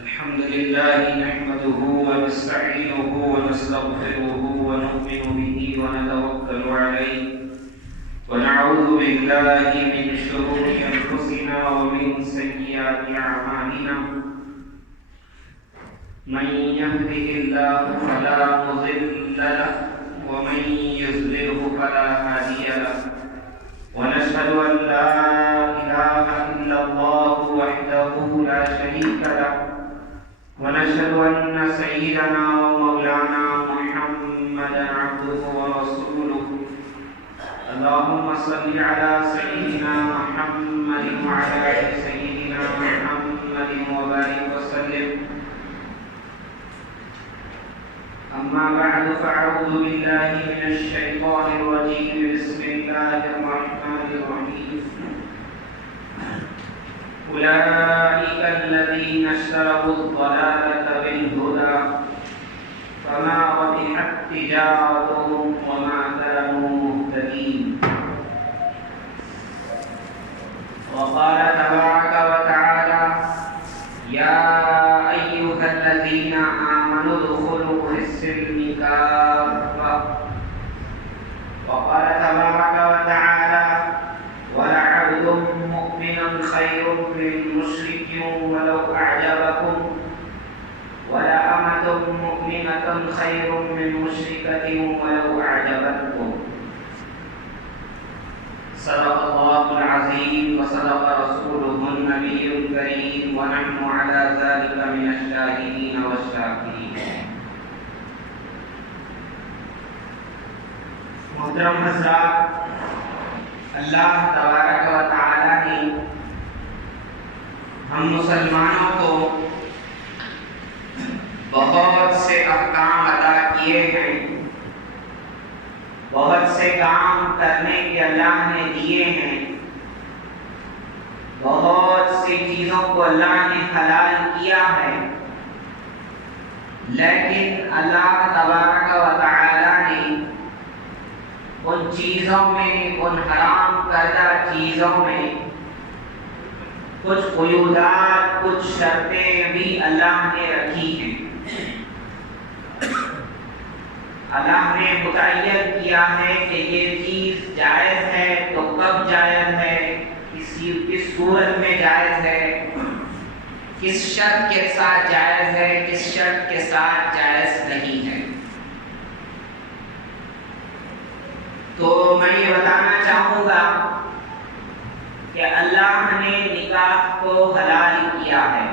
الحمد لله نحمده ونستعينه ونستغفره ونؤمن به ونتوكل عليه ونعوذ بالله من شرور أنفسنا ومن سيئات أعمالنا من يهده الله فلا مضل له ومن يضلله فلا هادي له ونشهد أن لا إله إلا الله وحده لا شريك له ونشهد أن سيدنا ومولانا محمدا عبده ورسوله اللهم صل على سيدنا محمد وعلى آل سيدنا محمد وبارك وسلم. أما بعد فأعوذ بالله من الشيطان الرجيم. بسم الله الرحمن الرحيم. أولئك الذين اشتروا الضلالة بالهدى فما ربحت تجارتهم وما كانوا مهتدين. وقال تبارك وتعالى يا أيها الذين آمنوا ادخلوا في السلم كافة. وقال تبارك وتعالى ولعبد مؤمن خير من مشرك ولو أعجبكم ولأمة مؤمنة خير من مشركة ولو أعجبتكم. صدق الله العظيم وصدق رسوله النبي الكريم ونحن على ذلك من الشاهدين والشاكرين. محترم حضرات، اللہ تبارک و تعالی نے ہم مسلمانوں کو بہت سے احکام عطا کیے ہیں، بہت سے کام کرنے کے اللہ نے دیے ہیں، بہت سی چیزوں کو اللہ نے حلال کیا ہے، لیکن اللہ تبارک و تعالی نے ان چیزوں میں، ان حرام کردہ چیزوں میں کچھ قیودات، کچھ شرطیں بھی اللہ نے رکھی ہیں۔ اللہ نے متعین کیا ہے کہ یہ چیز جائز ہے تو کب جائز ہے، کس صورت میں جائز ہے، کس شرط کے ساتھ جائز ہے، کس شرط کے ساتھ جائز نہیں ہے۔ تو میں یہ بتانا چاہوں گا کہ اللہ نے نکاح کو حلال کیا ہے،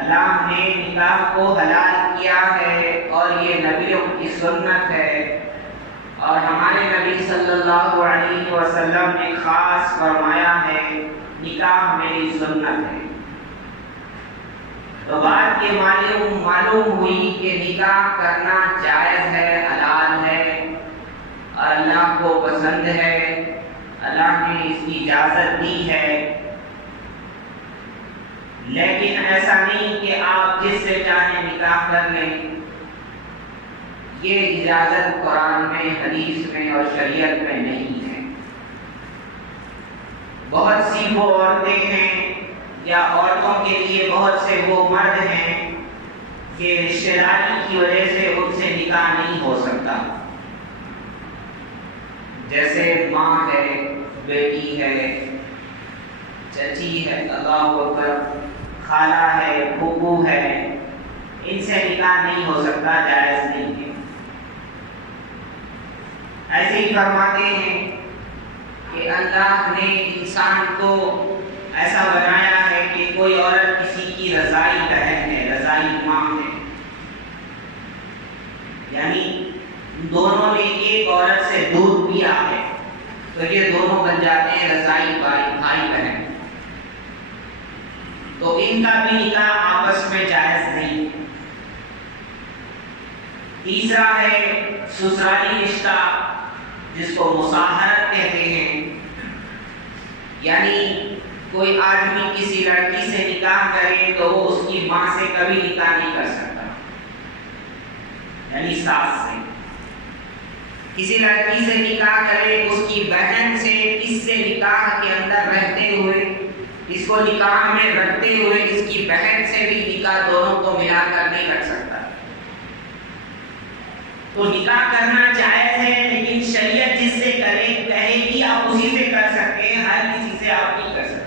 اللہ نے نکاح کو حلال کیا ہے، اور یہ نبیوں کی سنت ہے، اور ہمارے نبی صلی اللہ علیہ وسلم نے خاص فرمایا ہے نکاح میری سنت ہے۔ تو بات یہ معلوم ہوئی کہ نکاح کرنا جائز ہے، حلال ہے، اور اللہ کو پسند ہے، اللہ نے اس کی اجازت دی ہے۔ لیکن ایسا نہیں کہ آپ جس سے چاہیں نکاح کر لیں، یہ اجازت قرآن میں، حدیث میں اور شریعت میں نہیں ہے۔ بہت سی وہ عورتیں ہیں یا عورتوں کے لیے بہت سے وہ مرد ہیں کہ رشتہ داری کی وجہ سے ان سے نکاح نہیں ہو سکتا، جیسے ماں ہے، بیٹی ہے، چچی ہے، اللہ اکبر، خالہ ہے، پھوپھو ہے، ان سے نکاح نہیں ہو سکتا، جائز نہیں ہے۔ ایسے ہی فرماتے ہیں کہ اللہ نے انسان کو ایسا بنایا ہے کہ کوئی عورت کسی کی رضائی بہن ہے، رضائی ماں ہے، یعنی دونوں نے ایک عورت سے دودھ پیا ہے تو یہ دونوں بن جاتے ہیں رضائی بھائی بہن۔ تو ان کا بھی نکاح آپس میں جائز نہیں۔ تیسرا ہے سسرالی رشتہ، جس کو مصاہرت کہتے ہیں، یعنی کوئی آدمی کسی لڑکی سے نکاح کرے تو وہ اس کی ماں سے کبھی نکاح نہیں کر سکتا، یعنی ساس سے۔ کسی لڑکی سے نکاح کرے، اس کی بہن سے، اس سے نکاح کے اندر رہتے ہوئے اس کو نکاح میں رکھتے ہوئے اس کی بہن سے بھی نکاح دونوں کو ملا کر نہیں رکھ سکتا. تو نکاح کرنا جائز ہے، لیکن شریعت جس سے کہے گی آپ اسی سے کر سکتے ہیں، ہر کسی سے آپ نہیں کر سکتے.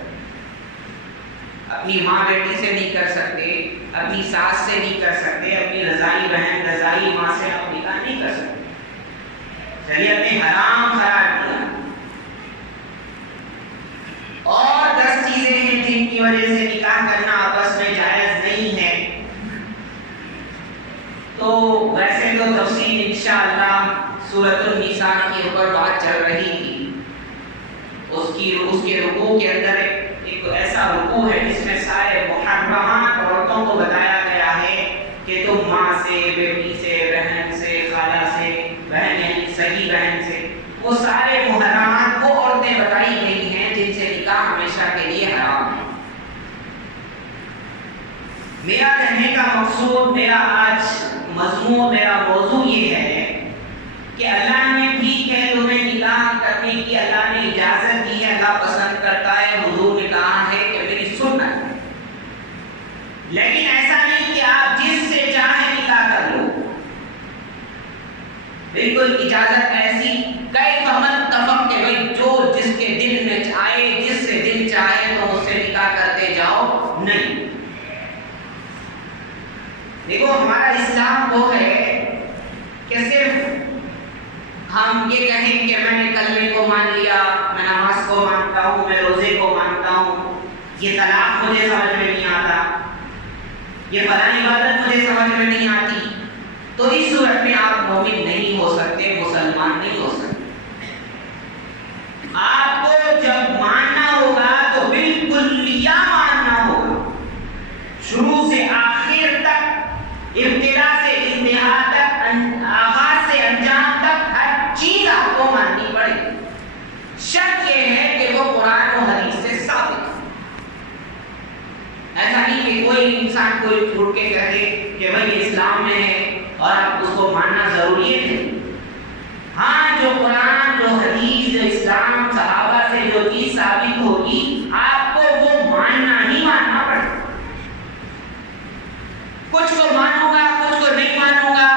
اپنی ماں بیٹی سے نہیں کر سکتے، اپنی ساس سے نہیں کر سکتے، اپنی رضائی بہن رضائی ماں سے آپ نکاح نہیں کر سکتے. شریعت نے حرام قرار دیا. اور 10 چیزیں ہیں جن کی وجہ سے نکاح کرنا آپس میں جائز نہیں ہے. تو ویسے تو تفصیل انشاءاللہ سورۃ النساء کے اوپر بات چل رہی تھی. اس کے رکوع کے اندر ایک ایسا رکوع ہے جس میں سارے محرمات عورتوں کو بتایا گیا ہے کہ تم ماں سے، بیٹی سے، بہن سے، خالہ سے، بہن یعنی صحیح بہن سے، وہ سارے محرمات وہ عورتیں بتائی گئی ہیں جن سے نکاح ہمیشہ کے لیے حرام ہے. میرا کہنے کا مقصود، میرا آج مضمون، میرا موضوع یہ ہے کہ اللہ نے ٹھیک ہے تمہیں نکاح کرنے کی اللہ نے اجازت دی ہے، اللہ پسند کرتا ہے، حضور نے کہا ہے کہ میری سنت ہے، لیکن ایسا نہیں کہ آپ جس سے چاہیں نکاح کر لو. بالکل اجازت ایسی کیف من اتفق کہ بھائی جو جس کے دل میں چاہے، جس سے دل چاہے تو اس سے نکاح کرتے جاؤ، نہیں. دیکھو ہمارا اسلام وہ ہے کہ صرف ہم یہ کہیں کہ میں نے کلمے کو مان لیا، میں نماز کو مانتا ہوں، میں روزے کو مانتا ہوں، یہ طلاق مجھے سمجھ میں نہیں آتا، یہ فلاں عبادت مجھے سمجھ میں نہیں آتی، تو اس صورت میں آپ مومن نہیں ہو سکتے، مسلمان نہیں ہو سکتے. آپ کو جب ماننا ہوگا تو بالکل ماننا ہوگا، شروع سے آخر تک، ابتدا سے انتہا تک، آغاز سے انجام تک ہر چیز آپ کو ماننی پڑے گی. شرط یہ ہے کہ وہ قرآن و حدیث سے ثابت ہے. ایسا نہیں کہ کوئی انسان کوئی چھوڑ کے کہے کہ بھائی اسلام میں ہے اور آپ اس کو ماننا ضروری ہے. ہاں جو قرآن، جو حدیث، جو اسلام، صحابہ سے جو چیز ثابت ہوگی آپ کو وہ ماننا ہی ماننا پڑے گا. کچھ کو مانوں گا، کچھ کو نہیں مانوں گا،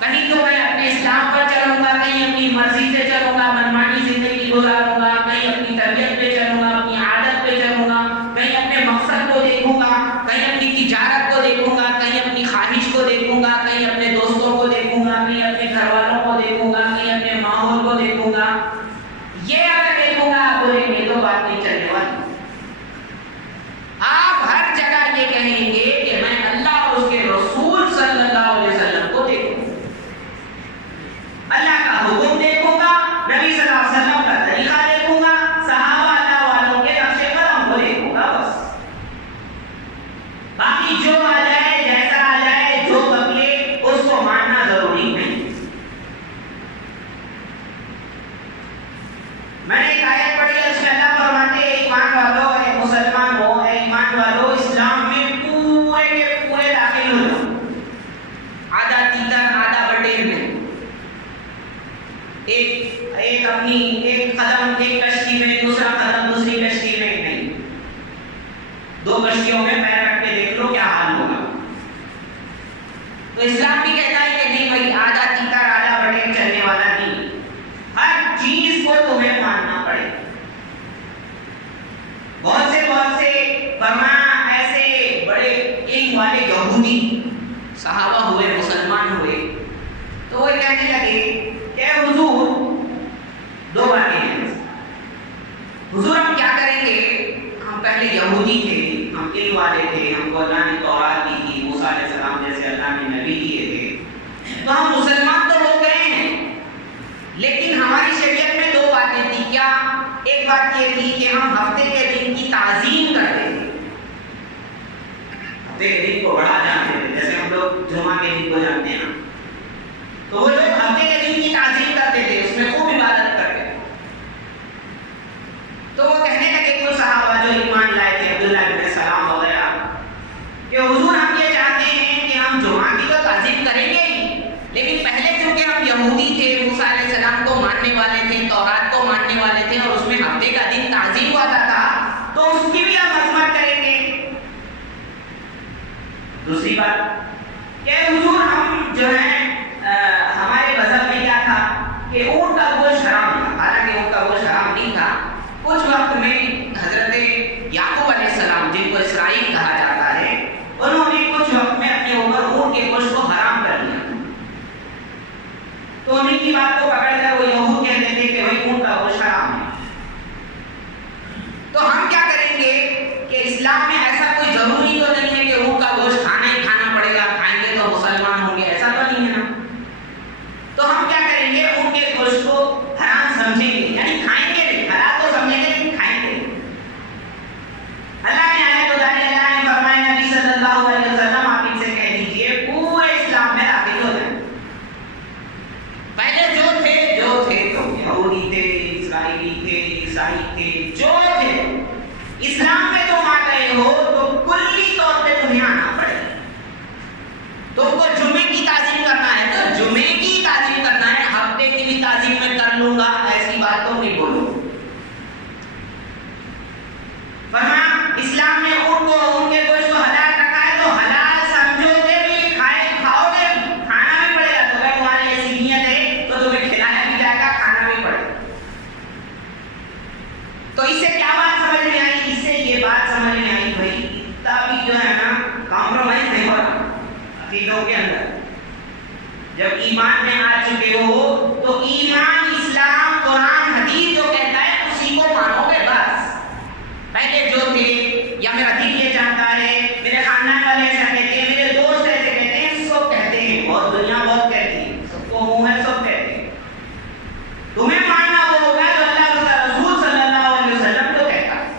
کہیں تو میں اپنے اسلام پر چلوں گا، کہیں اپنی مرضی سے چلوں گا، منمانی زندگی گزاروں گا، کہیں اپنی تربیت پہ چلوں گا، اپنی عادت پہ چلوں گا، کہیں اپنے مقصد کو دیکھوں گا، کہیں اپنی تجارت کو دیکھوں گا، کہیں اپنی خواہش کو دیکھوں گا، کہیں اپنے دوستوں کو دیکھوں گا، کہیں اپنے گھر والوں کو دیکھوں گا، کہیں اپنے ماحول کو دیکھوں گا. یہ اگر دیکھوں گا آپ بولیں گے تو بات نہیں چلنے والی. آپ ہر جگہ یہ کہیں گے کہ میں اللہ اور اس کے رسول صلی اللہ علیہ وسلم کو دیکھوں گا، اللہ کا حکم دیکھوں گا، نبی صلی اللہ علیہ وسلم کا طریقہ دیکھوں گا، صحابہ اللہ والوں کے نقش قدم کو دیکھوں گا. بس باقی جو آ جائے، جیسا آ جائے، جو قبلے اس کو ماننا ضروری نہیں. میں نے ایک آیت پڑھی ہے، اس میں اللہ فرماتے ہیں ایمان والو، اے مسلمان ہو، اے ایمان والو، اسلام میں پورے کے پورے داخل ہو جاؤ. آدھا تیتر آدھا بٹیر میں، ایک اپنی ایک قدم ایک کشتی میں، دوسرا قدم دوسری کشتی میں نہیں. 2 کشتیوں میں پیر رکھ کے دیکھ لو کیا حال ہوگا. تو اسلام بھی کہتا ہے کہ نہیں بھائی آدھا تیتر آدھا بٹیر چلنے والا نہیں، ہر چیز کو تمہیں ماننا پڑے. بہت سے فرمایا ایسے بڑے علم والے یہودی صحابہ ہوئے، مسلمان ہوئے، تو وہ کہنے لگے کہ حضور 2 باتیں ہیں. حضور ہم کیا کریں گے، ہم پہلے یہودی تھے، ہم علم والے تھے، ہم کو اللہ نے تورات دی تھی، موسیٰ علیہ السلام جیسے اللہ نے نبی دیے تھے، تو ہم مسلمان تو ہو گئے ہیں، لیکن ہماری شریعت میں 2 باتیں تھیں. کیا؟ ایک بات یہ تھی کہ ہم ہفتے کے دن کی تعظیم کرتے تھے، ہفتے کے دن کو بڑا جانتے تھے، جیسے ہم لوگ جمعہ کے دن کو جانتے ہیں، تو وہ لوگ ہفتے کے دن کی تعظیم کرتے تھے، اس میں خوب عبادت کرتے تھے. تو وہ کہنے لگے کچھ صحابہ جو ایمان لائے تھے، عبداللہ بن سلام وغیرہ، کہ حضور ہم یہ چاہتے ہیں کہ ہم جمعہ کی تو تعظیم کریں گے ہی، لیکن پہلے چونکہ ہم یہودی تھے، موسیٰ علیہ السلام کو ماننے والے تھے، تورات کو ماننے والے تھے، اور اس میں ہفتے کا دن تعظیم ہوتا تھا، دوسری بات کہ حضور ہم جو ہے ہمارے مذہب میں کیا تھا کہ اونٹ کا گوشت حرام تھا، حالانکہ اونٹ کا گوشت حرام نہیں تھا. کچھ وقت میں حضرت یعقوب علیہ السلام جن کو اسرائیل کہا جاتا ہے انہوں نے کچھ وقت میں اپنے اوپر اونٹ کے گوشت کو حرام کر دیا. تو انہیں کی بات کو پکڑ کر وہ یہود کہتے تھے کہ بھائی اونٹ کا گوشت حرام ہے. تو ہم کیا کریں گے کہ اسلام میں ایسا کوئی ضروری تو نہیں ہے کہ اونٹ کا گوشت کھانا ہی کھانا پڑے گا، کھائیں گے تو مسلمان ہوں گے، ایسا تو نہیں ہے نا. تو ہم کیا کریں گے اونٹ کے گوشت کو حرام سمجھیں گے، یعنی کھائیں گے نہیں، حلال تو سمجھیں گے لیکن کھائیں گے. اللہ نے آیت اتاری، اللہ نے فرمایا نبی صلی اللہ علیہ وسلم آپ ان سے کہہ دیجئے پورے اسلام میں داخل ہو جائیں. پہلے جو تھے تو یہودی تھے، اسرائیلی تھے، عیسائی تھے، جو تھے اسلام میں تم آ گئے ہو تو کلی طور پہ تمہیں آنا پڑے گا. تم کو جمعے کی تعظیم کرنا ہے تو جمعے کی تعظیم کرنا ہے، ہفتے کی بھی تعظیم میں کر لوں گا ایسی بات تو نہیں بولو. فرمایا اسلام نے ان کے گوشت کو حلال رکھا ہے تو حلال سمجھو گے بھی، کھاؤ گے بھی، کھانا بھی پڑے گا. تو اگر تمہاری ایسی نیت ہے تو تمہیں کھلایا بھی جائے گا، کھانا بھی پڑے گا. تو اس سے کیا بات سمجھ میں آئی؟ اس سے یہ بات سمجھ میں آئی بھائی اتنا بھی جو ہے نا کمپرومائز نہیں ہو رہا عقیدوں کے اندر. جب ایمان میں آ چکے ہو تو ایمان، اسلام، قرآن، حدیث جو کہتا ہے اسی کو مانو گے بس. پہلے جو تھے یا میرا دل یہ چاہتا ہے، میرے خاندان والے ایسا کہتے ہیں، میرے دوست ایسے کہتے ہیں، سب کہتے ہیں، بہت دنیا بہت کہتی ہے، سب کو منہ ہے، سب کہتے ہیں. تمہیں ماننا وہ ہوگا جو اللہ اس کا رسول صلی اللہ علیہ وسلم کو کہتا ہے.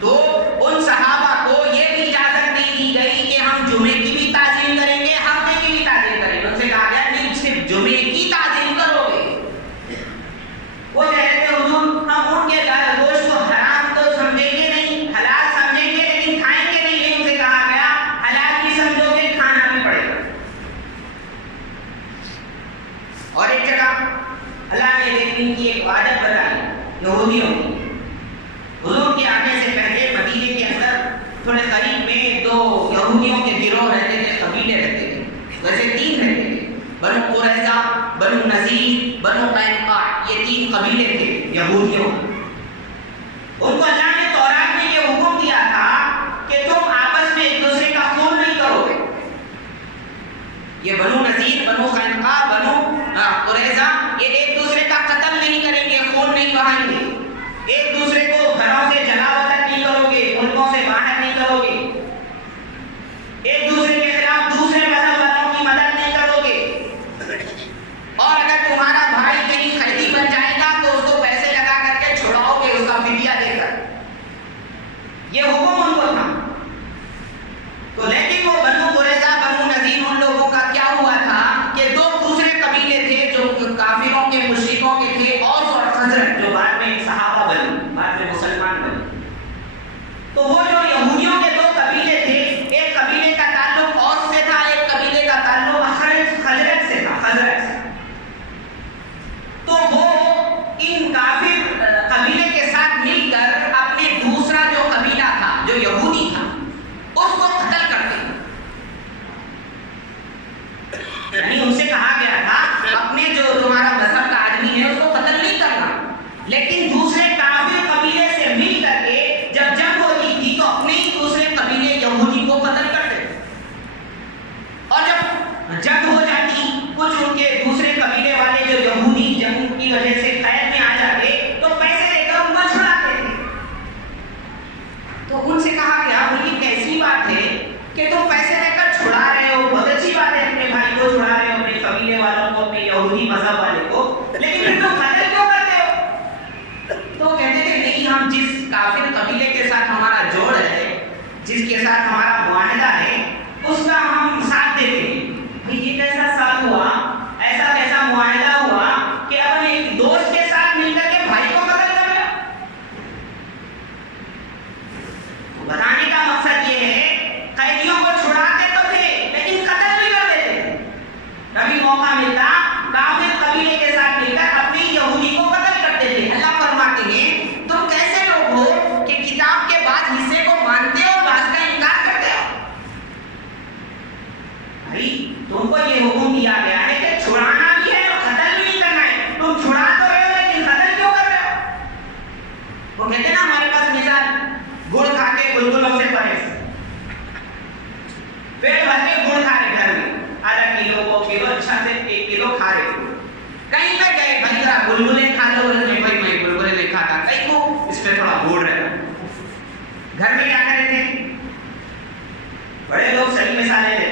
تو ان صحابہ کو یہ بھی اجازت نہیں دی گئی کہ ہم جمعے کی بھی تعظیم کریں گے، ہفتے کی بھی تعظیم کریں گے. ان سے کہا گیا نہیں، صرف جمعے کی تعظیم کرو گے. وہ کہہ رہے تھے حضور ہم ان کے گوشت کو حرام تو سمجھیں گے نہیں، حلال سمجھیں گے لیکن کھائیں گے نہیں. لیکن ان سے کہا گیا حلال بھی سمجھو گے، کھانا بھی پڑے گا. اور ایک جگہ اللہ نے ان کی ایک عادت بتائی یہودیوں کی. حضور کے آنے سے پہلے مدینے کے اندر تھوڑے قریب میں دو یہودیوں کے گروہ رہتے تھے، قبیلے رہتے تھے. ویسے 3 رہتے تھے، بنو قریظہ، بنو نذیر، بنو قینقاع. یہ 3 قبیلے تھے یہودیوں. ان کو اللہ نے تورات میں یہ حکم دیا تھا کہ تم آپس میں ایک دوسرے کا خون نہیں کرو گے. یہ بنو نذیر، بنو قینقاع، بنو قریظہ یہ ایک دوسرے کا قتل نہیں کریں گے، خون نہیں بہائیں گے. ایک دوسرے کو گھروں سے جلا وطن نہیں کرو گے، ملکوں سے باہر نہیں کرو گے. ایک دوسرے کے خلاف دوسرے مذہب والوں کی مدد نہیں کرو گے. اور اگر تمہارا بھائی کہیں قیدی بن جائے گا تو اس کو پیسے لگا کر کے چھڑاؤ گے، اس کا فدیہ دے کر. یہ حکم ان کو تھا. تو لیکن وہ بنو قریظہ، بنو نذیر، ان لوگوں کا کیا ہوا تھا کہ 2 دوسرے قبیلے تھے جو کافروں کے، مشرکوں کے تھے، اوس اور خزرج، جو بعد میں صحابہ بنے، بعد میں مسلمان بنے. تو وہ جو یہودیوں کے 2 قبیلے تھے، ایک قبیلے کا تعلق اوس سے تھا، ایک قبیلے کا تعلق خزرج سے تھا، خزرج سے. تو وہ ان کافر قبیلے کے ساتھ مل کر اپنے دوسرا جو قبیلہ تھا، جو یہودی تھا، اس کو قتل کرتے. یعنی ان سے کہا گیا تھا اپنے جو تمہارا مذہب کا آدمی ہے اس کو قتل نہیں کرنا، لیکن دوسرے کافر قبیلے سے مل کر کے جب جنگ ہوتی تھی تو اپنے ہی دوسرے قبیلے یہودی کو قتل کرتے. اور جب جنگ ہو جاتی، کچھ ان کے دوسرے قبیلے والے جو یہودی جنگ کی وجہ سے قید میں آ جاتے تو پیسے دے کر ان کو چھڑاتے تھے. تو ان سے کہا گیا بھائی کیسی بات ہے کہ تم پیسے دے کر چھڑا رہے ہو، بہت اچھی بات ہے، اپنے بھائی کو چھڑا رہے ہو، اپنے قبیلے والوں کو، اپنے یہودی مذہب والے کو، لیکن پھر تم قتل کیوں کرتے ہو؟ تو کہتے تھے نہیں، ہم جس کافر قبیلے کے ساتھ ہمارا جوڑ ہے، جس کے ساتھ ہمارا معاہدہ ہے، اس کا ہم ساتھ دیتے ہیں. یہ کیسا ساتھ ہوا، ایسا کیسا معاہدہ ہوا کہ اپنے ایک دوست کے ساتھ مل کر کے بھائی کو قتل کر رہا؟ بتانے کا مقصد یہ ہے قیدیوں کو چھڑاتے تو تھے لیکن قتل بھی کر دیتے تھے. کبھی موقع ملتا کافر قبیلے کے ساتھ مل کر اپنے یہودی کو قتل کرتے تھے. اللہ فرماتے ہیں تم کیسے لوگ ہو کہ کتاب کے بعض حصے کو مانتے ہو، بعض کا انکار کرتے وہ کہتے ہیں نا ہمارے پاس مثال گڑ کھا کے بلبلوں سے پرہیز، پیٹ بھر کے گڑ کھا رہے گھر میں، آدھا کلو وہ کلو اچھا سے 1 کلو کھا رہے، کہیں پہ گئے بھائی ذرا بلبلے کھا لو، نہیں بھائی میں بلبلے نہیں کھاتا، کہیں کو اس میں تھوڑا گڑ رہتا۔ گھر میں کیا کرے تھے بڑے لوگ؟ صحیح مثالیں دے،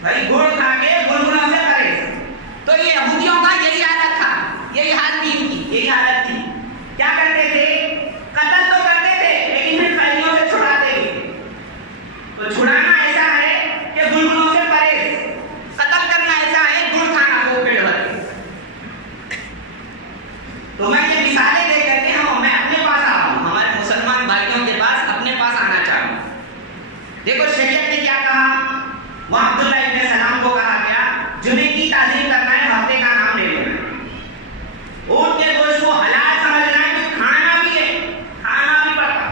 بھائی گڑ کھا کے بلبلوں سے پرہیز۔ تو یہ یہودیوں کا یہی حالت تھا، یہی حال تھی ان کی، یہی حالت تھی۔ کیا کرتے تھے؟ قتل تو کرتے تھے لیکن پھر قیدیوں سے چھڑاتے بھی تھے۔ تو چھڑانا ایسا ہے کہ بلبلوں سے پرہیز، قتل کرنا ایسا ہے گڑ کھانا کو پیٹ بھر کے۔ تو میں یہ مثالیں دے کر کے میں اپنے پاس آ رہا ہوں، ہمارے مسلمان بھائیوں کے پاس اپنے پاس آنا چاہتا ہوں۔ دیکھو شریعت نے کیا کہا، وہاں عبداللہ ابن سلام کو کہا گیا جمعے کی تعظیم کرنا ہے، ہفتے کا نام لے لینا ہے، اونٹ کے گوشت کو حلال سمجھنا ہے تو کھانا بھی ہے، کھانا بھی پڑتا۔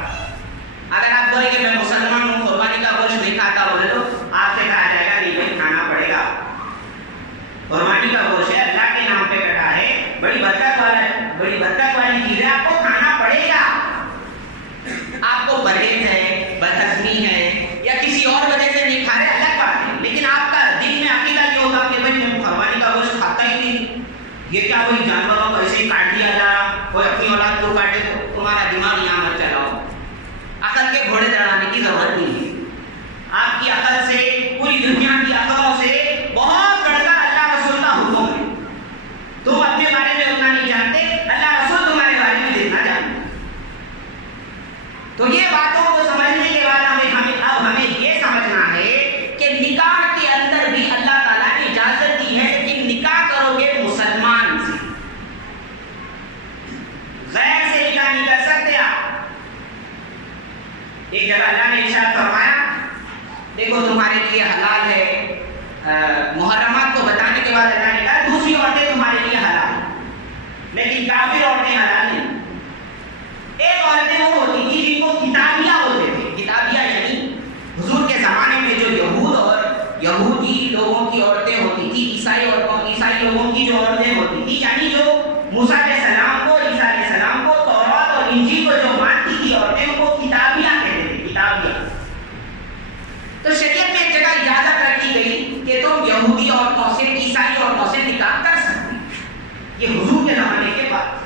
اگر آپ بولیں کہ میں مسلمان ہوں قربانی کا گوشت نہیں کھاتا بولے تو آپ سے کہا جائے گا نہیں بھائی کھانا پڑے گا، قربانی کا گوشت ہے اللہ کے نام پہ کٹا ہے، بڑی برکت والا ہے، بڑی برکت والی چیز ہے، آپ کو کھانا پڑے گا۔ آپ کو پرہیز ہے، بدہضمی ہے یا کسی اور وجہ سے نہیں کھا رہے الگ بات ہے، لیکن آپ کا دل میں عقیدہ یہ ہوگا کہ بھائی میں قربانی کا گوشت کھاتا ہی نہیں، یہ کیا کوئی جانوروں کو ایسے ہی کاٹ دیا جا رہا، کوئی اپنی اولاد کو کاٹے تو تمہارا دماغ یہاں مت چلاؤ، عقل کے گھوڑے چڑھانے کی ضرورت نہیں ہے۔ آپ کی عقل سے، پوری دنیا کی عقلوں سے بہت بڑھ کر اللہ رسول کا حکم ہے۔ تم اپنے بارے میں اتنا نہیں جانتے، اللہ رسول تمہارے بارے میں جتنا جانتے۔ تو یہ باتوں کو سمجھنے کے بعد ہمیں یہ سمجھنا ہے کہ نکاح کے اندر بھی اللہ تعالیٰ نے اجازت دی ہے کہ نکاح کرو گے مسلمان سے، غیر سے نکاح نہیں کر سکتے آپ۔ ایک جگہ اللہ نے ارشاد فرمایا دیکھو تمہارے لیے حلال ہے، محرمات کو بتانے کے بعد اللہ نے کہا دوسری عورتیں تمہارے لیے حلال ہیں لیکن کافر عورتیں حلال نہیں۔ ایک عورتیں وہ ہوتی تھی جن کو کتابیہ ہوتے تھے، کتابیہ یعنی حضور کے زمانے میں جو یہود اور یہودی لوگوں کی عورتیں ہوتی تھی، عیسائی لوگوں کی جو عورتیں ہوتی تھی، یعنی جو موسیٰ علیہ السلام کو، عیسیٰ علیہ السلام کو، تورات اور انجیل کو جو مانتی تھی عورتیں، ان کو کتابیہ کہتے تھے، کتابیہ۔ تو شریعت میں ایک جگہ اجازت رکھی گئی کہ تم یہودی عورتوں سے، عیسائی عورتوں سے نکاح کر سکتے، یہ حضور کے زمانے کے بعد۔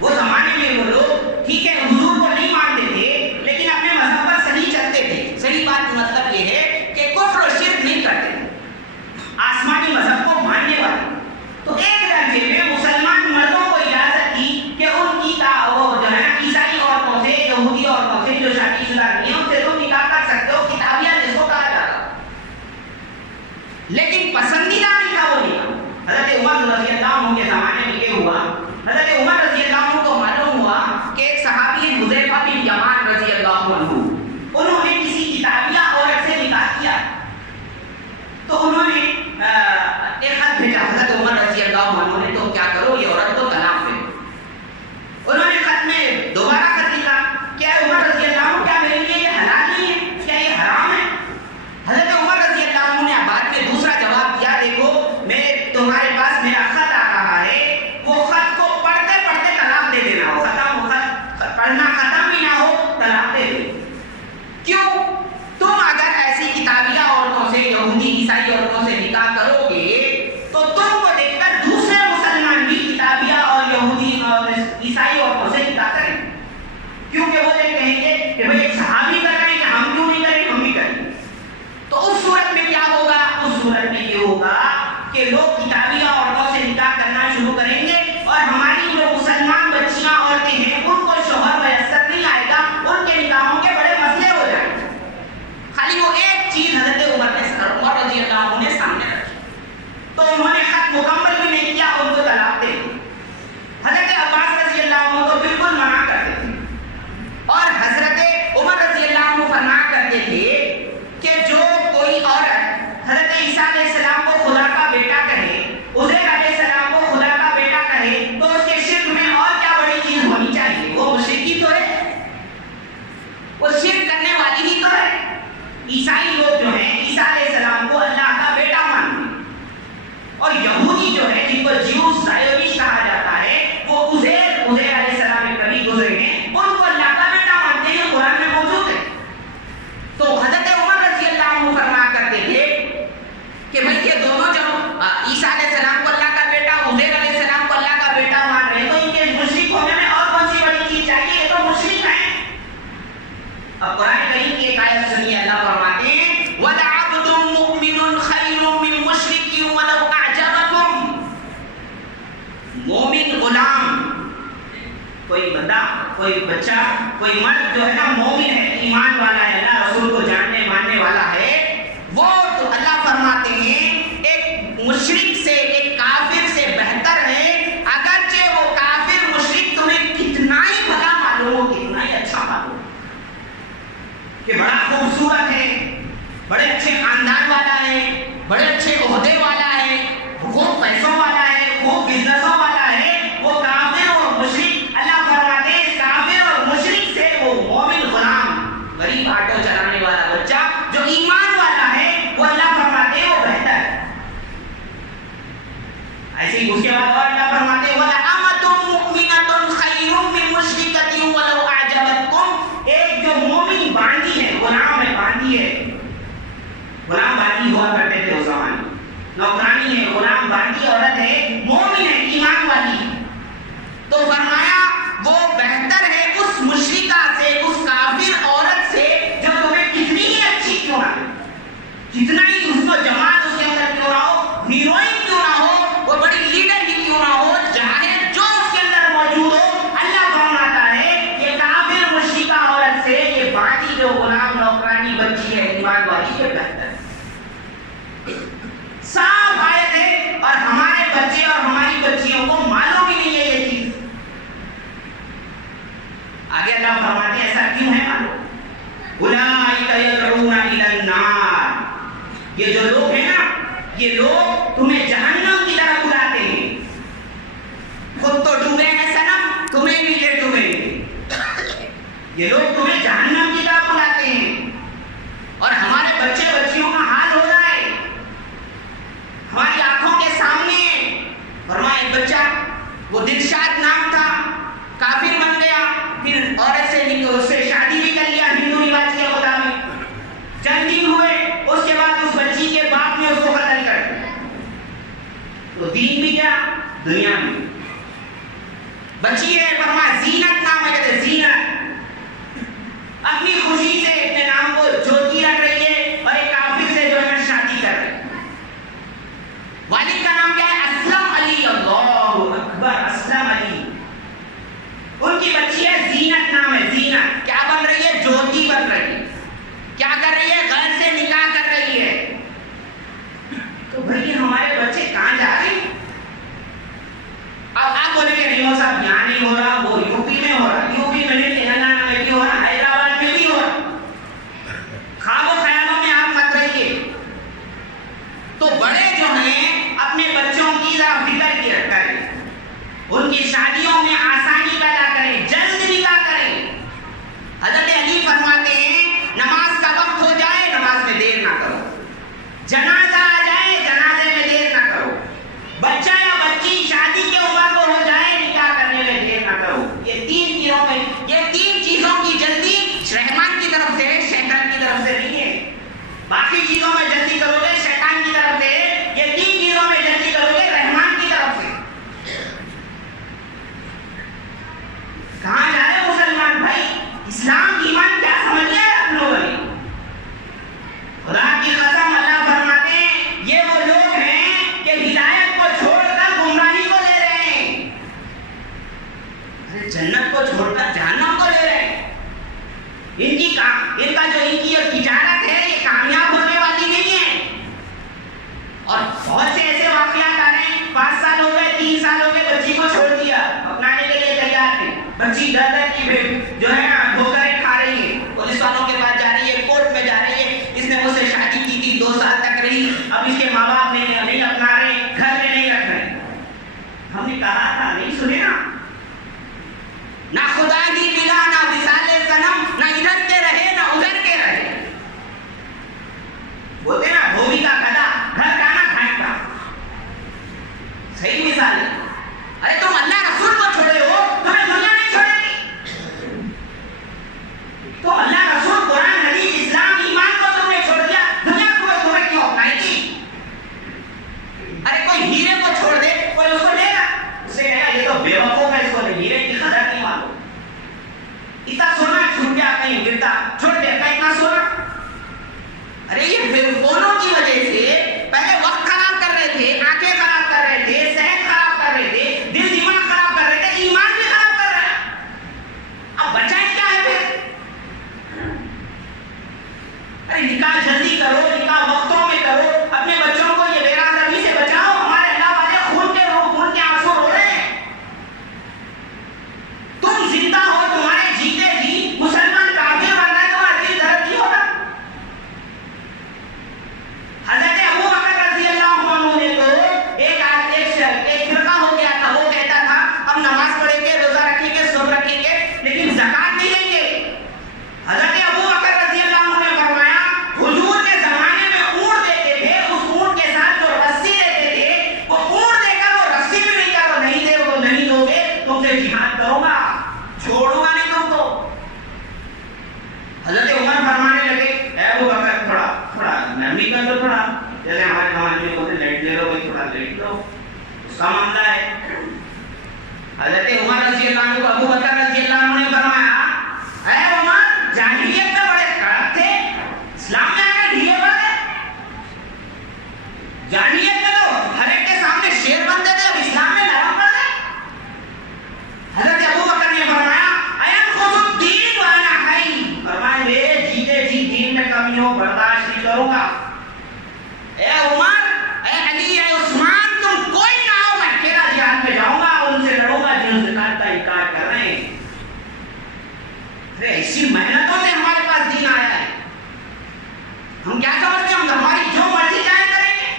وہ زمانے میں وہ لوگ ٹھیک ہے حضور کو نہیں مانتے تھے لیکن اپنے مذہب پر صحیح چلتے تھے، صحیح بات مطلب یہ ہے کہ کفر و شرک نہیں کرتے تھے، آسمانی مذہب کو ماننے والے۔ تو ایک درجے میں مسلمان مردوں کو اجازت دی کہ ان کی وہ جو ہے نا عیسائی عورتوں سے، یہودی عورتوں سے جو شادی شدہ نہیں ہیں ان سے تم نکاح کر سکتے ہو، کتابیہ جس کو کہا جاتا۔ لیکن پسندیدہ نکاح وہ نکاح حضرت عمر رضی اللہ عنہ کے زمانے میں یہ ہوا، حضرت عمر رضی اللہ عنہ کو معلوم ہوا کہ ایک صحابی حذیفہ بن یمان رضی اللہ عنہ، انہوں نے کسی کتابیہ عورت سے نکاح کیا، تو انہوں نے ایک خط بھیجا حضرت عمر رضی اللہ عنہ نے، تو کیا کرو یہ عورت کو طلاق دے۔ انہوں نے خط میں دوبارہ خط لکھا، کیا عمر رضی اللہ عنہ کیا میرے لیے یہ حلال نہیں ہے، کیا یہ حرام ہے؟ حضرت عمر رضی اللہ عنہ نے بعد میں دوسرا جواب دیا، دیکھو میں تمہارے پاس میرا خط آ رہا ہے، وہ خط کو پڑھتے پڑھتے طلاق دے دینا، وہ خط پڑھنا ختم بھی نہ ہو طلاق دے دے۔ کیوں؟ تم اگر ایسی کتابیہ عورتوں سے، یہودی عیسائی عورتوں سے نکاح کرو گے تو تم کو دیکھ کر دوسرے مسلمان بھی کتابیہ اور یہودی اور عیسائی عورتوں سے نکاح کریں، کیونکہ وہ یہ کہیں گے کہ بھئی ایک صحابی کر رہے ہیں کہ ہم کیوں نہیں کریں، ہم بھی کریں۔ تو اس صورت میں کیا ہوگا؟ اس صورت میں یہ ہوگا کہ لوگ کتابیہ عورتوں سے نکاح کرنا شروع کریں گے اور ہماری جو مسلمان بچیاں عورتیں ہیں ان کو شوہر میسر نہیں آئے گا، ان کے نکاحوں کے بڑے مسئلے ہو جائیں گے۔ خالی وہ ایک چیز حضرت عمر رضی اللہ عنہ نے سامنے رکھی، تو انہوں نے خط مکمل بھی نہیں کیا، ان کو طلاق دے دی۔ حضرت عباس رضی اللہ عنہ تو بالکل منع کرتے تھے، اور حضرت عمر رضی اللہ عنہ فرمایا کرتے تھے کہ جو کوئی عورت حضرت عیسیٰ علیہ السلام کو خدا کا بیٹا کہے، عزیر علیہ السلام کو خدا کا بیٹا کہے، تو اس کے کوئی بچہ کوئی مرد جو ہے نا مومن ہے, ایمان والا ہے, اللہ رسول کو جاننے ماننے والا ہے, وہ تو اللہ فرماتے ہیں ایک مشرک سے ایک کافر سے بہتر ہے, اگرچہ وہ کافر مشرک تمہیں کتنا ہی بھلا معلوم ہو, کتنا ہی اچھا معلوم کہ بڑا خوبصورت ہے, بڑے اچھے خاندان والا ہے, بڑے اچھے عہدے والا ہے, خوب پیسوں والا ہے, خوب بزنسوں والا ہے, وہ کافر اور مشرک اللہ فرماتے ہیں کافر اور مشرک سے وہ مومن غلام غریب آٹو چلانے والا بچہ جو ایمان والا ہے وہ اللہ فرماتے ہیں وہ بہتر ہے. ایسے ہی اس کے بعد اور اللہ فرماتے ہیں وَلَأَمَةٌ مُؤْمِنَةٌ خَيْرٌ مِّن مُشْرِكَةٍ وَلَوْ أَعْجَبَتْكُمْ. ایک جو مومن باندھی ہے, غلام ہے, باندھی ہے, غلام باندھی ہوا کرتے تھے اس زمانے میں, نوکرانی ہے, غلام باندھی عورت ہے, مومن ہے, ایمان والی ہے, تو فرمایا وہ بہتر ہے اس مشرکہ سے, اس کافر عورت سے جو تمہیں کتنی ہی اچھی کیوں نہ ہو, جتنا ہی اس کو جماعت اس کے اندر کیوں نہ ہو, ہیروئن کیوں نہ ہو, وہ بڑی لیڈر ہی کیوں نہ ہو, چاہے جو اس کے اندر موجود ہو, اللہ فرماتا ہے یہ کافر مشرکہ عورت سے یہ باندھی جو غلام نوکرانی بچی ہے ایمان والی یہ بہتر ہے. صاف آیت ہے اور ہمارے بچے اور ہماری بچیوں کو معلوم ہی نہیں ہے یہ چیز. آگے اللہ فرماتے ہیں ایسا کیوں ہے معلوم, اولئک یدعون الی النار, یہ جو لوگ ہیں نا یہ لوگ تمہیں جہنم کی طرف بلاتے ہیں, خود تو ڈوبے ہیں صنم, تمہیں بھی لے ڈوبیں گے, یہ لوگ تمہیں جہنم کی طرف بلاتے ہیں. اور ہمارے بچے بچیوں کا حال ہو رہا ہے ہماری آنکھوں کے سامنے. فرمایا ایک بچہ وہ دلشاد نام تھا, کافر بن گیا, پھر عورت سے شادی بھی کر لیا ہندو رواج کے مطابق, چند دن ہوئے اس کے بعد اس بچی کے باپ نے اس کو قتل کر دیا. تو دین بھی کیا دنیا بھی. بچی ہے, فرمایا زینت نام ہے, کہتے زینت, اپنی خوشی سے اپنے نام کو جوتی رکھ رہی ہے اور ایک کافر سے جو ہے شادی کر رہی ہے. والد کا نام کیا ہے, اسلم علی, اللہ اکبر, اسلم علی. ان کی بچی ہے زینت نام ہے, زینت کیا بن رہی ہے, جوتی بن رہی ہے, کیا کر رہی ہے, غیر سے نکاح کر رہی ہے. تو بھائی ہمارے بچے کہاں جا رہے ہیں؟ اب آپ بولیں گے نہیں ہو صاحب یہاں نہیں ہو رہا, وہ یو پی میں ہو رہا, یو پی میں نہیں, تلنگانہ میں بھی ہو رہا, حیدرآباد میں بھی ہو رہا. خواب و خیالوں میں آپ مت رہیے. تو بڑے جو ہیں اپنے بچوں کی ذرا فکر کی کریں, ان کی شادیوں میں آسانی پیدا کریں, جلد نکاح کریں. حضرت علی فرماتے ہیں نماز کا وقت ہو جائے نماز میں دیر نہ کرو, جنازہ آ جائے جنازے میں دیر نہ کرو, بچہ یا بچی شادی کے عمر کو ہو جائے نکاح کرنے میں دیر نہ کرو. یہ تین چیزوں کی جلدی رحمان کی طرف سے, شیطان کی طرف سے نہیں ہے. باقی چیزوں میں جلدی کرو گے شیطان کی طرف سے, یہ تین چیزوں میں جلدی کرو گے رحمان کی طرف سے. کہاں جا رہے مسلمان بھائی, اسلام ایمان کیا سمجھ لیا ہے آپ لوگوں نے؟ خدا کی قسم اللہ فرماتے ہیں یہ وہ لوگ ہیں کہ ہدایت کو چھوڑ کر گمراہی کو لے رہے ہیں, جنت کو چھوڑ کر جہنم کو لے رہے ہیں. ان کا جو ان کی تجارت ہے یہ کامیاب ہونے والی نہیں ہے. اور بہت سے ایسے واقعات آ رہے ہیں, 5 سال ہو گئے, 3 سال ہو گئے, بچی کو چھوڑ دیا, اپنانے کے لیے تیار تھے, بچی در کی جو ہے نا دھوکے کھا رہی ہے, پولیس والوں کے پاس جا رہی ہے, کورٹ میں جا رہی ہے, اس نے مجھ سے شادی کی تھی, 2 سال تک رہی, اب اس کے ماں باپ نہیں اپنا رہے, گھر میں نہیں رکھ رہے. ہم نے کہا تھا نہیں سنے نا, نہ خدا ہی ملا نہ وصال صنم, نہ ادھر کے رہے نہ ادھر کے رہے. بولتے نا دھوبی کا گدھا گھر کا نہ گھاٹ کا, صحیح مثال ہے. ارے تم اللہ رسول کو چھوڑے ہو, تمہیں دنیا نہیں چھوڑے گی. تو اللہ رسول قرآن حدیث اسلام ایمان کو تم نے چھوڑ دیا, دنیا تمہیں کیوں اپنائے گی؟ ارے کوئی ہیرے کو چھوڑ دے, کوئی اس کو لے گا, اسے کہے گا یہ تو بے وقوف ہے, اس کو ہیرے کی قدر نہیں معلوم. اتنا سونا چھوٹ گیا کہیں گرتا, چھوڑ دے کا اتنا سونا. ارے یہ فونوں کی وجہ سے پہلے وقت خراب کر رہے تھے, آنکھیں خراب کر رہے تھے, صحت خراب کر رہے تھے, دل دماغ خراب کر رہے تھے, ایمان بھی خراب کر رہے ہیں. حضرت عمر فرمانے لگے اے ابو بکر تھوڑا نرمی کر لو، تھوڑا جیسے ہمارے زمانے میں بولتے لیٹ لے لو، تھوڑا لیٹ لو، اس کا معاملہ ہے۔ حضرت عمر رضی اللہ عنہ کو ابو بکر رضی اللہ عنہ نے فرمایا اے عمر جاہلیت میں بڑے کڑک تھے، اسلام میں آ کر ڈھیلے پڑ گئے۔ جاہلیت میں تو ہر ایک کے سامنے شیر بنتے تھے، اب اسلام میں نرم پڑ گئے۔ حضرت ابو بکر نے فرمایا اَيَنْخُذُ الدِّينُ وَأَنَا حَيٌّ، فرمایا میں جیتے جی دین میں کمی ہو برداشت نہیں کروں گا۔ اے عمر، اے علی، اے عثمان، تم کوئی نہ ہو، میں اکیلا جہاد میں جاؤں گا، ان سے لڑوں گا جو زکات کا انکار کر رہے ہیں۔ ایسی محنتوں سے ہمارے پاس دین آیا ہے، ہم کیا سمجھتے ہیں ہم ہماری جو مرضی جائے کریں گے؟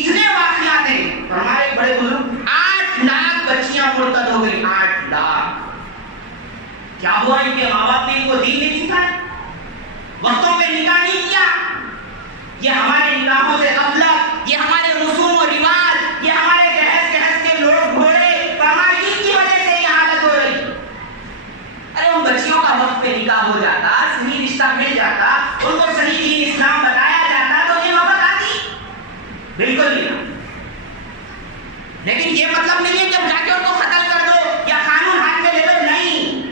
اتنے واقعات ہیں۔ ہمارے بڑے بزرگ 8 لاکھ بچیاں مرتد ہو گئی، 8 لاکھ۔ کیا ہوا؟ ان کے ماں باپ نے ان کو دین نہیں سکھایا، وقتوں پہ نکاح نہیں کیا۔ یہ ہمارے نکاحوں سے غفلت، یہ ہمارے رسوم و رواج، یہ ہمارے جہیز جہیز کے لوگ گھوڑے فرمائی کی وجہ سے یہ حالت ہو رہی۔ ارے ان بچیوں کا وقت پہ نکاح ہو جاتا، صحیح رشتہ مل جاتا، ان کو صحیح دین اسلام بتایا جاتا تو یہ نوبت آتی؟ بالکل نہیں۔ لیکن یہ مطلب نہیں ہے کہ جا کے ان کو قتل کر دو یا قانون ہاتھ میں لے لو، نہیں۔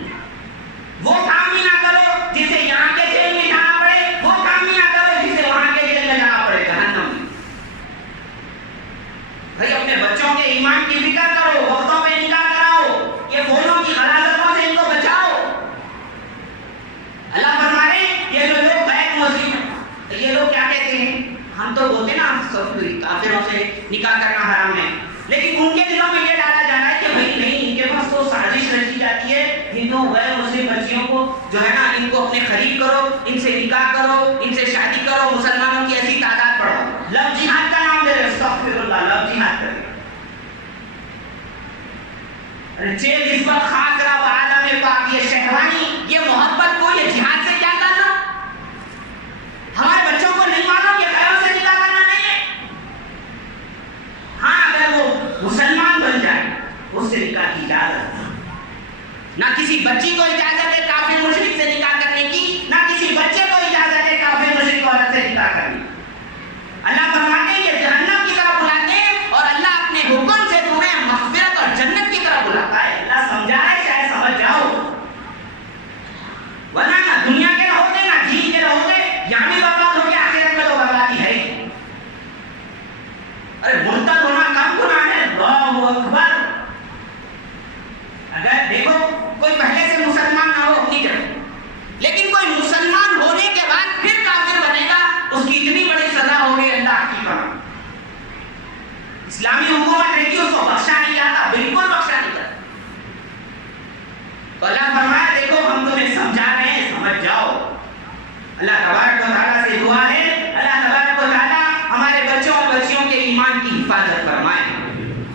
وہ کام بھی نہ کرو جسے یہاں کے جیل میں جانا پڑے، وہ کام بھی نہ کرو جسے وہاں کے جیل میں جانا پڑے، جہنم میں۔ بھائی اپنے بچوں کے ایمان کی فکر کرو، وقتوں پہ نکاح کراؤ، یہ فونوں کی غلاظتوں سے ان کو بچاؤ۔ اللہ فرمائے یہ جو لوگ غیر مسلم، یہ لوگ کیا کہتے ہیں؟ ہم تو بولتے نا کافروں سے نکاح کرنا حرام ہے، لیکن ان کے دلوں میں یہ ڈالا جا رہا ہے کہ بھائی نہیں، ان کے پاس تو سازش رچی جاتی ہے، ہندو غیر مسلم بچیوں کو جو ہے نا ان کو اپنے قریب کرو، ان سے نکاح کرو، ان سے شادی کرو، مسلمانوں کی ایسی تعداد بڑھاؤ، لو جہاد کا نام دے رہے، استغفر اللہ، لو جہاد کر چیل اس پر خاک را و عالم پاک، یہ شہوانی، یہ محبت کو، یہ جہاد سے کیا کرنا؟ ہمارے بچوں کو نہیں معلوم یہ غیروں سے نکاح کرنا نہیں ہے۔ ہاں اگر وہ مسلمان بن جائے اس سے نکاح کی اجازت، نہ کسی بچی کو اجازت ہے کافر مشرک سے نکاح کرنے کی، نہ کسی بچے کو اجازت ہے کافر مشرک عورت سے نکاح کرنے کی۔ اللہ فرماتے ہیں یہ جہنم کی طرف بلاتے ہیں، اور اللہ اپنے حکم سے تمہیں مغفرت اور جنت کی طرف بلاتا ہے۔ اللہ سمجھائے چاہے سمجھ جاؤ، ورنہ نہ دنیا کے رہو گے نہ دین کے رہو گے، یہاں بھی برباد ہو گیا، آخرت میں تو بربادی ہے ہی۔ ارے مرتد ہونا کم گناہ ہے، اللہ اکبر۔ اگر دیکھو کوئی پہلے سے مسلمان نہ ہو اپنی جگہ، لیکن کوئی مسلمان ہونے کے بعد پھر کافر بنے گا، اس کی اتنی بڑی سزا ہوگی اللہ کی کرم۔ اسلامی حکومت رہی اس کو بخشا نہیں جاتا، بالکل بخشا نہیں جاتا۔ تو اللہ فرمایا دیکھو ہم تمہیں سمجھا رہے ہیں، سمجھ جاؤ۔ اللہ تبارک و تعالیٰ سے دعا ہے اللہ تبارک و تعالیٰ ہمارے بچوں اور بچیوں کے ایمان کی حفاظت فرمائے۔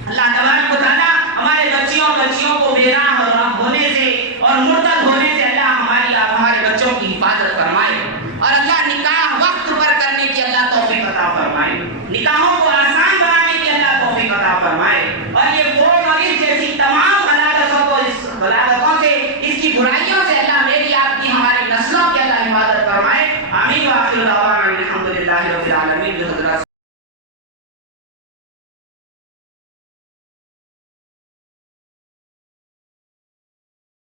اللہ تبارک و تعالیٰ ہمارے بچیوں اور بچیوں کو بے راہ ہونے سے اور مرتد ہونے سے اللہ ہمارے بچوں کی حفاظت فرمائے، اور اللہ نکاح وقت پر کرنے کی اللہ توفیق عطا فرمائے، نکاحوں کو آسان بنانے کی اللہ توفیق عطا فرمائے، اور یہ فوج اور اس جیسی تمام غلاظتوں سے، اس کی برائیوں سے اللہ میری آپ کی ہماری نسلوں کی اللہ حفاظت فرمائے۔ آمین۔ وآخر دعوانا الحمد للہ رب العالمین۔